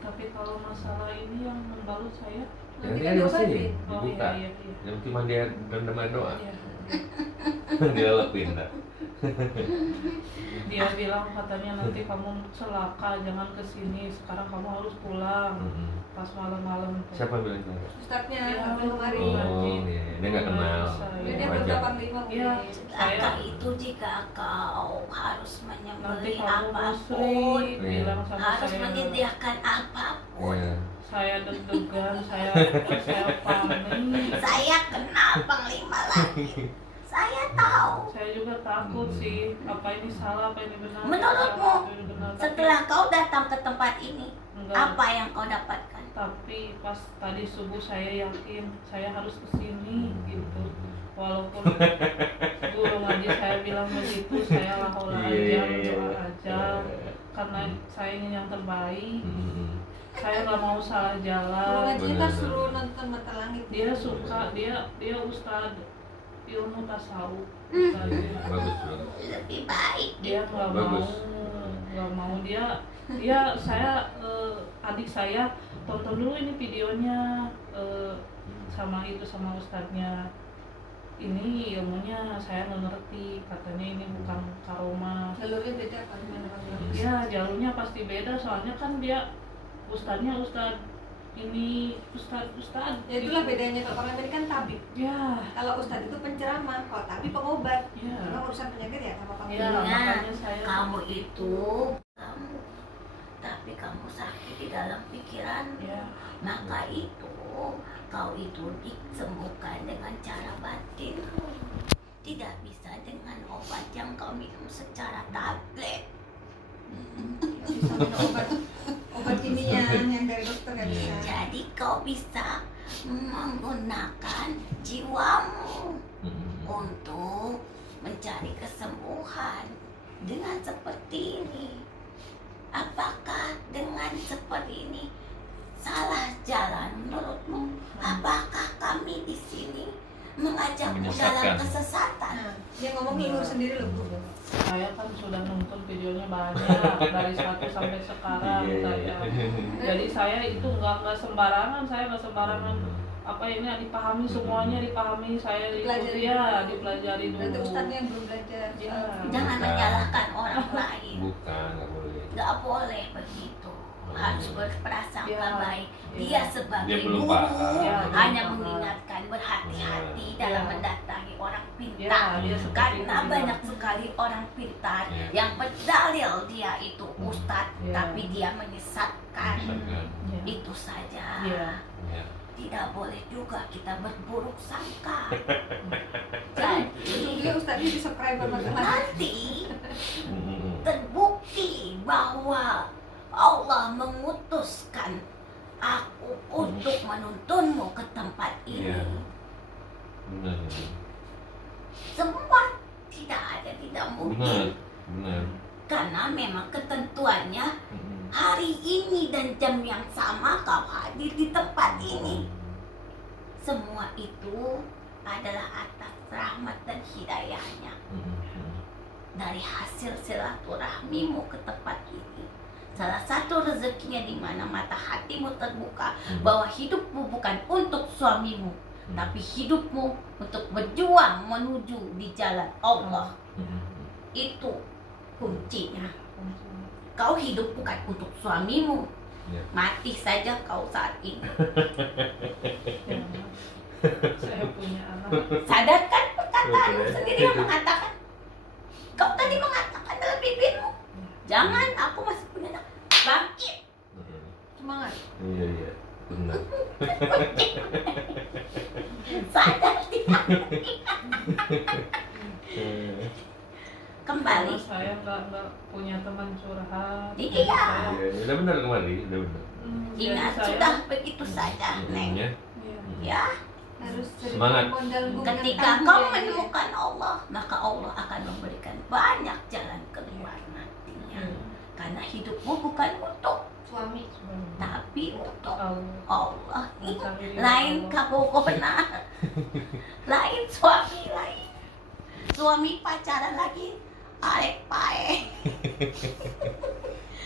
Tapi kalau masalah ini yang membalut saya, Nanti kan kan dibersihin, diobatin. dibuka. iya, iya. Yang cuma dia rendam air doang, Iya. dia lepin dah. Dia bilang katanya nanti kamu celaka, jangan kesini. Sekarang kamu harus pulang pas malam-malam. tuh. Siapa yang bilang gitu? Ustadznya Iya. Abdul Kemarin. Oh, iya, dia nggak kenal. Dia baru Wajar. 85 Iya. mungkin. Celaka itu jika kau harus Nanti menyembelih kamu apapun, musrik, Iya. bilang sama harus saya. menyediakan apapun. Iya. Saya deg-degan, saya panik. Saya kenal Panglima lagi. Saya tahu. Saya juga takut sih, apa ini salah, apa ini benar. Menurutmu, apa ini benar. Tapi Setelah kau datang ke tempat ini, enggak. apa yang kau dapatkan? Tapi pas tadi subuh saya yakin saya harus kesini gitu. Walaupun guru ngaji saya bilang begitu, saya lahola aja, berdoa aja. Karena saya ingin yang terbaik. Saya nggak mau salah Guru jalan. ngaji Benar, kan benar. suruh nonton Mata Langit. Dia suka, dia ustad ilmu tasawuf. Iya, Ustadz. bagus bagus. Lebih baik. Dia nggak Bagus. mau dia saya adik saya tonton dulu ini videonya sama ustadznya. Ini ilmunya saya nggak ngerti, katanya ini bukan karomah. Jalurnya beda kan gimana kan? Ya jalurnya pasti beda, soalnya kan dia ustadznya ustadz ini ustadz. Ya itulah bedanya, kalau orang ini kan tabib. Ya, Kalau ustadz itu penceramah, kalau tabib pengobat. ya, Karena urusan penyakit ya sama ya, pengobat. Ingat, makanya saya. Kamu itu kamu, tapi kamu sakit di dalam pikiran. Ya, Maka itu kau itu disembuhkan dengan cara batin, tidak bisa dengan obat yang kau minum secara tablet. Nggak bisa minum obat ininya yang dari dokter nggak bisa. Jadi kau bisa menggunakan jiwamu untuk mencari kesembuhan dengan seperti ini. Apakah dengan seperti ini salah jalan menurutmu? Apakah kami di sini mengajakmu dalam Menyesatkan. kesesatan? Nah, dia ngomong ngilur sendiri loh Bu. saya kan sudah nonton videonya banyak dari 1 sampai sekarang saya. Jadi saya itu nggak sembarangan, saya nggak sembarangan apa ini dipahami semuanya, dipahami saya ikuti ya, dipelajari Berarti dulu. ustadznya yang belum belajar. Ya. Jangan Bukan. menyalahkan orang lain. Bukan, nggak boleh. Gak boleh begitu. Harus berprasangka Ya. baik. Ya. Dia sebagai Dia belum guru paham. Ya, hanya belum paham. mengingatkan berhati-hati Ya. dalam Ya. mendatangi orang Ya, pintar. dia seperti Karena itu. banyak sekali orang pintar Ya. yang berdalil dia itu ustadz, Ya. tapi dia menyesatkan. Misalkan, Ya. Itu saja. Ya. ya. Tidak boleh juga kita berburuk sangka. Jadi Jadi dia ustadznya di subscribe sama teman. nanti terbukti bahwa Allah mengutuskan aku untuk menuntunmu ke tempat ini. Iya. Benar, Semua tidak ada, tidak benar, mungkin. benar. Karena memang ketentuannya hari ini dan jam yang sama kau hadir di tempat ini. Semua itu adalah atas rahmat dan hidayahnya. Dari hasil silaturahmimu ke tempat ini, salah satu rezekinya di mana mata hatimu terbuka bahwa hidupmu bukan untuk suamimu, tapi hidupmu untuk berjuang menuju di jalan Allah. Itu kuncinya. Kau hidup bukan untuk suamimu, Ya. mati saja kau saat ini. Ya. Saya punya anak. Sadarkan perkataanmu Oke. sendiri yang mengatakan. Kau tadi mengatakan dalam bibirmu, jangan, aku masih punya anak. Bangkit. Semangat. Iya, iya, benar. Sadar tidak? Kembali. Karena saya nggak punya teman curhat. Iya. Saya, Iya, udah benar kemarin, udah benar. jadi Ingat, saya- sudah begitu saja, Neng. Ya. Iya. Ya, Harus jadi Semangat. modal bumi yang ketika tangguh kau ya. menemukan Allah, maka Allah akan memberikan banyak jalan keluar nantinya. Hmm. Karena hidupmu bukan untuk Suami. tapi untuk Allah. Allah. Mencari ridho Lain Allah. kabogona. Lain suami lain. Suami pacaran lagi. Arek pae.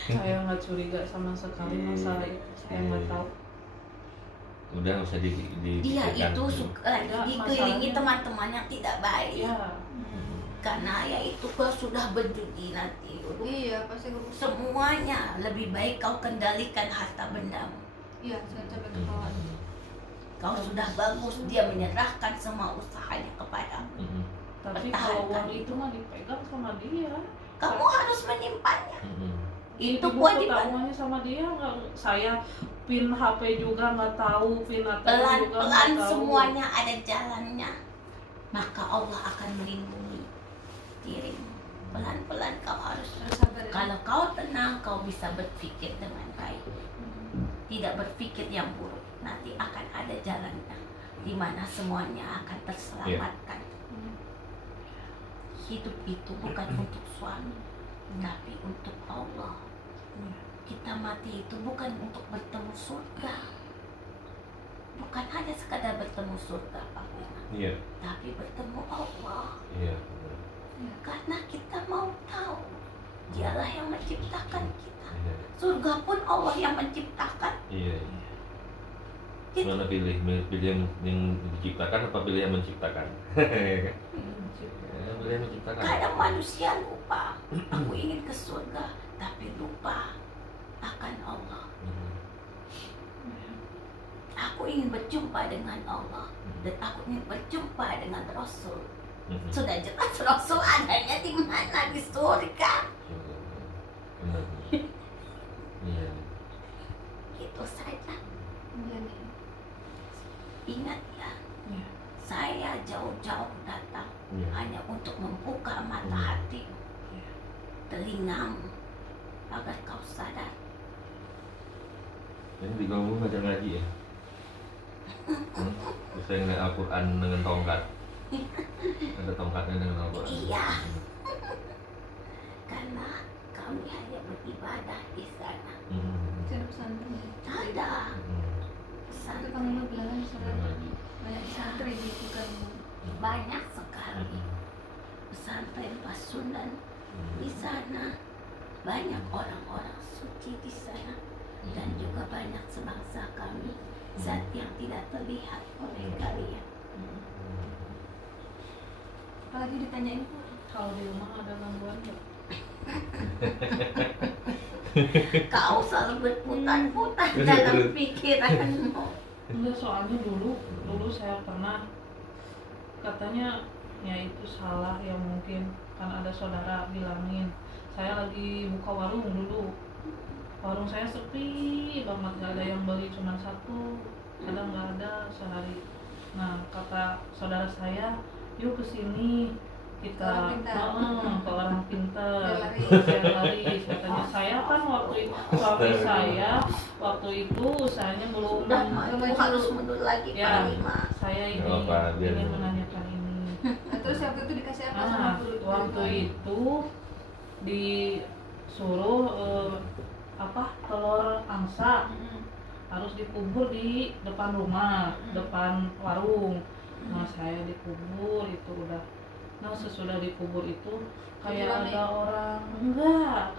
Saya nggak curiga sama sekali masalah itu. Saya nggak tahu. Udah nggak usah di Dia dipikirkan. itu suka Enggak, dikelilingi masalahnya- teman-teman yang tidak baik. Ya, Karena ya itu kau sudah berjudi nanti dulu. Iya, pasti rusak. Semuanya lebih baik kau kendalikan harta bendamu. Iya, saya sampai ke bawah. Kau sudah bagus, dia menyerahkan semua usahanya kepadamu. Mhm. tapi Pertahankan kalau uang itu. itu mah dipegang sama dia. Kamu harus menyimpannya. Mhm. Itu Ibu kewajiban. ketahuannya sama dia nggak? Saya pin HP juga nggak tahu, pin ATM juga Pelan-pelan nggak tahu. semuanya ada jalannya. Maka Allah akan melindungi dirimu. Pelan-pelan kau harus. Harus sabar ya. Kalau kau tenang, kau bisa berpikir dengan baik. Tidak berpikir yang buruk. Nanti akan ada jalannya, di mana semuanya akan terselamatkan. Hidup itu bukan untuk suami, tapi untuk Allah. Kita mati itu bukan untuk bertemu surga. Bukan hanya sekadar bertemu surga, Pak Wina, Iya. tapi bertemu Allah. Iya. Karena kita mau tahu, Dialah yang menciptakan kita. Iya. Surga pun Allah yang menciptakan. Iya. Gitu. Mana pilih yang diciptakan apa pilih yang menciptakan? Ya, pilih yang menciptakan. Kadang manusia lupa, aku ingin ke surga, tapi lupa akan Allah. Mhm. Aku ingin berjumpa dengan Allah, dan aku ingin berjumpa dengan Rasul. Mhm. Sudah jelas Rasul adanya di mana? Di surga. Benar. Iya. Gitu saja. Iya nih. Ingat ya, Iya. saya jauh-jauh datang Iya. hanya untuk membuka mata Hmm. hatimu, telingamu, agar kau sadar. Ini di kamu ngajar ngaji ya? Bisa ngeliat Al-Quran dengan tongkat. Ada tongkatnya dengan Al-Quran. Iya. Karena kami hanya beribadah di sana. Mhm. Saya pesantren ya. Ada Mhm. Itu pesantren kamu bilang di sana Ngajar ngaji. banyak santri gitu kan. banyak sekali. Mhm. Pesantren Pasundan di sana banyak orang-orang suci di sana, dan juga banyak sebangsa kami, zat yang tidak terlihat oleh kalian. Apalagi ditanyain kok. Kalau di rumah ada gangguan nggak? Kau selalu berputar-putar dalam pikiranmu. Enggak, soalnya dulu saya pernah katanya ya itu salah ya, mungkin kan ada saudara bilangin saya lagi buka warung dulu, warung saya sepi banget, nggak ada yang beli, cuma satu, kadang nggak ada sehari. Nah kata saudara saya, yuk kesini kita Orang pintar. ke orang pintar, Biar laris. biar laris. Katanya saya kan waktu itu suami saya waktu itu usahanya belum Sudah maju harus mundur lagi Ya. Panglima. saya ini Nggak apa-apa, biar- ingin menanyakan ini. Nah, terus waktu itu dikasih apa sama Nah, guru? waktu itu disuruh telur angsa harus dikubur di depan rumah, depan warung. Nah, saya dikubur itu udah. Nah, sesudah dikubur itu kayak Rame. ada orang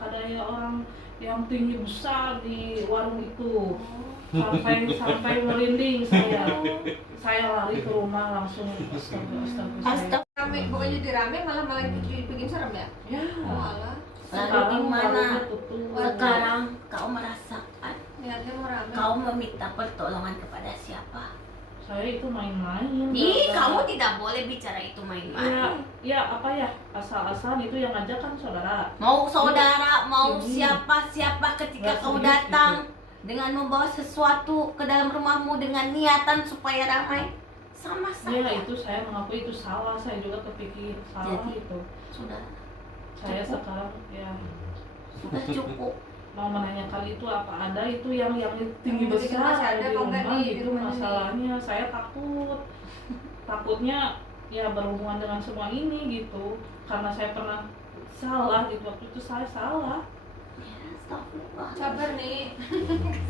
kayak orang yang tinggi besar di warung itu. Sampai merinding saya lari ke rumah langsung astaga. Astaga. Rame, bukannya jadi rame malah bikin serem ya? Ya. Oh alah. Lalu di mana warungnya tutup. sekarang kau merasakan? Niatnya mau rame. Kau meminta pertolongan kepada siapa? Saya itu main-main. Ih, Nggak- kamu tidak boleh bicara itu main-main. ya apa ya, asal-asalan itu yang ngajak kan saudara. Mau saudara, mau Sini. siapa ketika Nggak kau serius datang dengan membawa sesuatu ke dalam rumahmu dengan niatan supaya ramai, sama Ya saja. itu saya mengakui itu salah, saya juga kepikir salah Jadi, itu. Sudah, Saya cukup. sekarang ya sudah cukup. mau menanyakan itu apa ada itu yang tinggi Yang masih besar ada di apa enggak rumah nih, di gitu rumahnya nih? masalahnya. Saya takutnya ya berhubungan dengan semua ini gitu, karena saya pernah salah gitu, waktu itu saya salah. Astagfirullah. Sabar nih.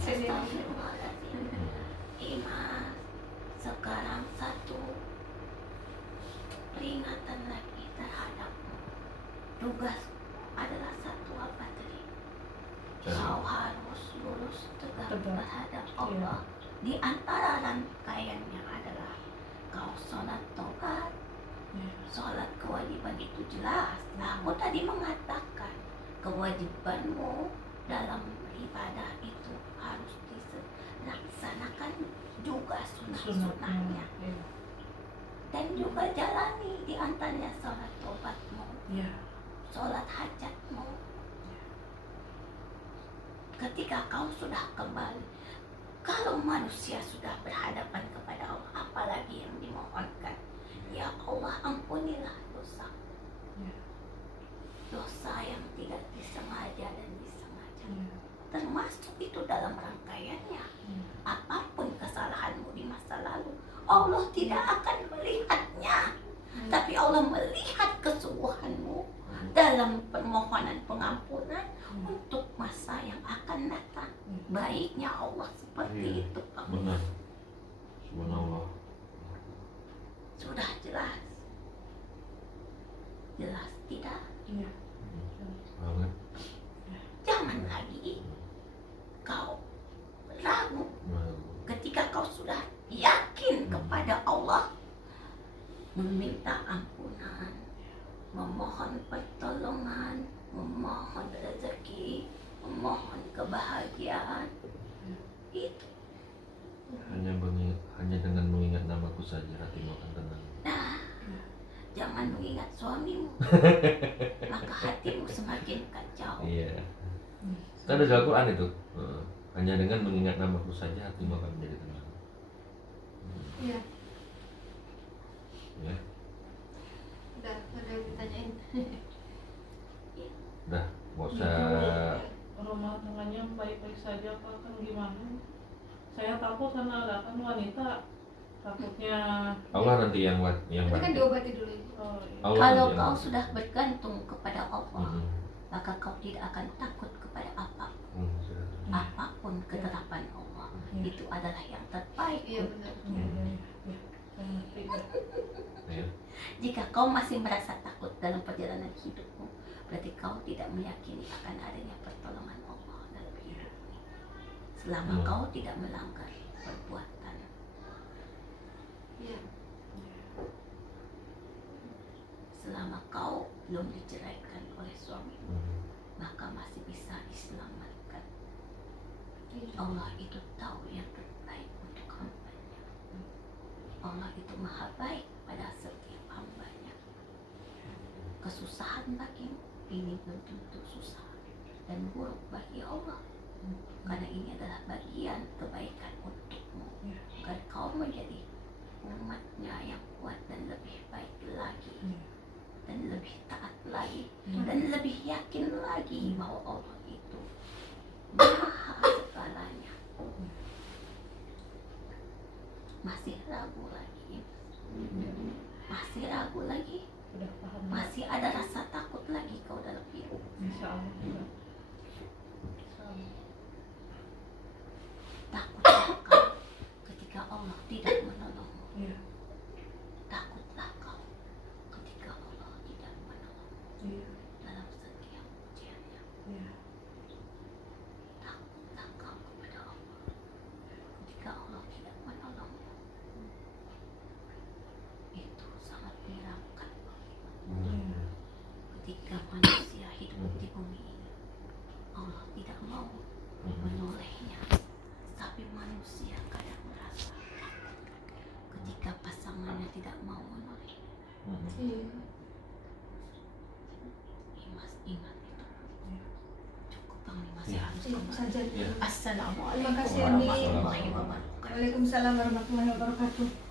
Kasihan. Astagfirullahaladzim. Imas, sekarang satu peringatan lagi terhadapmu. Tugas adalah satu apa tadi? Kau harus lurus tegak terhadap Allah. Di antara rangkaiannya adalah kau sholat tobat. Sholat kewajiban itu jelas. Aku tadi mengatakan kewajibanmu dalam ibadah itu harus dilaksanakan juga sunnah-sunnahnya. Dan juga jalani di antaranya sholat tobatmu, sholat hajatmu. Ketika kau sudah kembali, kalau manusia sudah berhadapan kepada Allah, apalagi yang dimohonkan? Ya Allah, ampunilah dosa. Dosa yang tidak disengaja dan disengaja. Termasuk itu dalam rangkaiannya. Apapun kesalahanmu di masa lalu, Allah tidak akan melihatnya. Tapi Allah melihat kesungguhanmu dalam permohonan pengampunan untuk masa yang akan datang. Baiknya Allah seperti itu, Pak. Benar. Subhanallah. Sudah jelas. Jelas tidak? Banget. Jangan lagi kau ragu. Ketika kau sudah yakin kepada Allah, meminta ampunan, memohon pertolongan, memohon rezeki, memohon kebahagiaan, itu. Hanya dengan mengingat namaku saja hatimu akan tenang. Nah, jangan mengingat suamimu, maka hatimu semakin kacau. Iya. Kan ada dalam Quran itu. Hanya dengan mengingat namaku saja hatimu akan menjadi tenang. Iya. Ya. Udah ada yang ditanyain. Udah, nggak usah. Rumah tangganya baik-baik saja Pak, kan gimana? Saya takut karena ada kan wanita, takutnya. Allah nanti yang Tapi kan bantu. diobati dulu Ibu. Allah Kalau nanti yang kau bantu. sudah bergantung kepada Allah, Mm-mm. maka kau tidak akan takut kepada apapun. Sudah. Apapun ketetapan Allah, itu adalah yang terbaik. Iya benar. Ya. Jika kau masih merasa takut dalam perjalanan hidupmu, berarti kau tidak meyakini akan adanya pertolongan Allah dalam hidupmu. Selama kau tidak melanggar perbuatan. Iya. Selama kau belum diceraikan oleh suamimu, maka masih bisa diselamatkan. Iya. Allah itu tahu yang terbaik untuk hambanya. Allah itu maha baik pada setiap hambanya. Kesusahan bagimu ini belum tentu susah dan buruk bagi Allah, karena ini adalah bagian kebaikan untukmu agar kau menjadi umatnya yang kuat dan lebih baik lagi, dan lebih taat lagi, dan lebih yakin lagi bahwa Allah itu maha segalanya. Masih ragu lagi? Masih ragu lagi? Udah paham. Masih ada rasa takut lagi kau dalam hidup? Insya Allah. Insya Allah. Takutlah kau ketika Allah tidak menolongmu. Iya. Takutlah kau ketika Allah tidak menolongmu Iya. dalam setiap ujiannya. Iya. Takutlah kau kepada Allah ketika Allah tidak menolongmu. Itu sangat menyeramkan bagimu. Ketika manusia hidup di bumi ini, Allah tidak mau menolehnya, tapi manusia kadang merasa takut ketika pasangannya tidak mau menolehnya. Iya. Imas ingat itu. Cukup Bang Imas, Iya. harus Iya, kembali. saja. Iya. Assalamualaikum Terima kasih, Ani. warahmatullahi wabarakatuh. Waalaikumsalam warahmatullahi wabarakatuh.